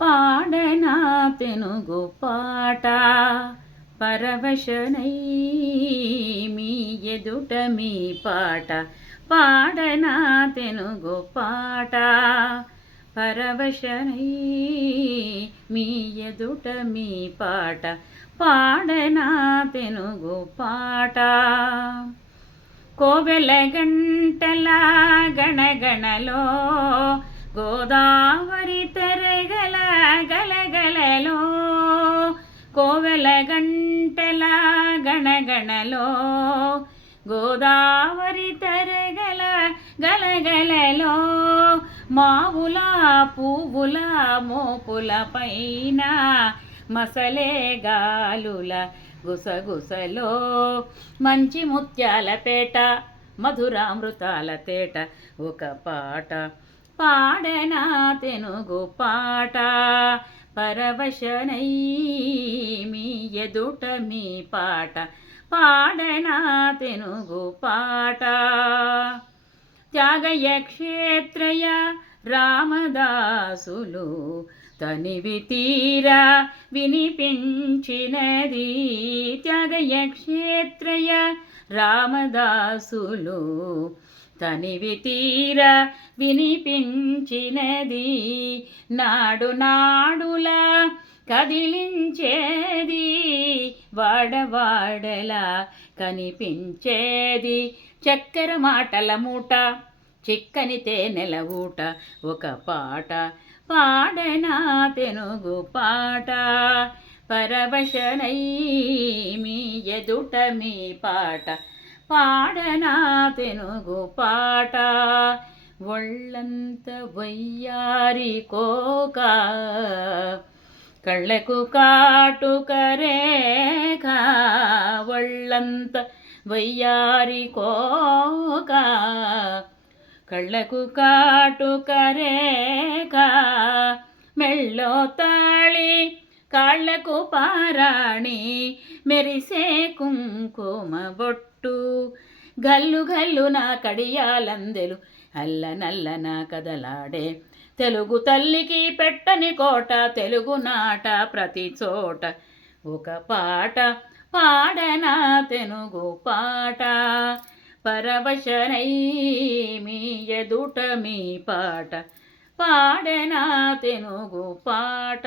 పాడనా తెనుగు పాట పరవశనై మీ ఎదుట మీ పాట పాడనా తెనుగు పాట పరవశనై మీ ఎదుట మీ పాట పాడనా తెనుగు పాట కోవెల గంటల గణగణలో గోదావరి తెరగల గలగలలో కోవెల గంటల గణగణలో గోదావరి తెరగల గలగలలో మావుల పువ్వుల మోపుల పైన మసలే గాలుల గుసగుసలో మంచి ముత్యాల పేట మధురామృతాల తేట ఒక పాట పాడనా తెనుగు పాట పరవశనై మీ ఎదుట మీ పాట పాడనా తెనుగు పాట త్యాగయ్య క్షేత్రయ రామదాసులు తనివి తీరా వినిపించినది త్యాగయ్య క్షేత్రయ రామదాసులు తనివి తీరా వినిపించినది నాడు నాడులా కదిలించేది వాడవాడలా కనిపించేది చక్కెర మాటల మూట చిక్కని తేనెల ఊట ఒక పాట పాడనా తెనుగు పాట పరవశనై మీ ఎదుట మీ పాట పాడనా తెనుగు పాట ఒళ్ళంత వయ్యారి కోక కళ్ళకు కాటుక రేఖ ఒళ్ళంత వయ్యారి కోక కళ్ళకు కాటుక రేఖ మెళ్ళో తాళి కాళ్ళకు పారాణి మెరిసే కుంకుమ బొట్టు గల్లు గల్లు నా కడియాలందెలు అల్ల నల్ల నా కదలాడే తెలుగు తల్లికి పెట్టని కోట తెలుగు నాట ప్రతి చోట ఒక పాట పాడనా తెనుగు పాట పరవశనై మీ ఎదుట మీ పాట పాడనా తెనుగు పాట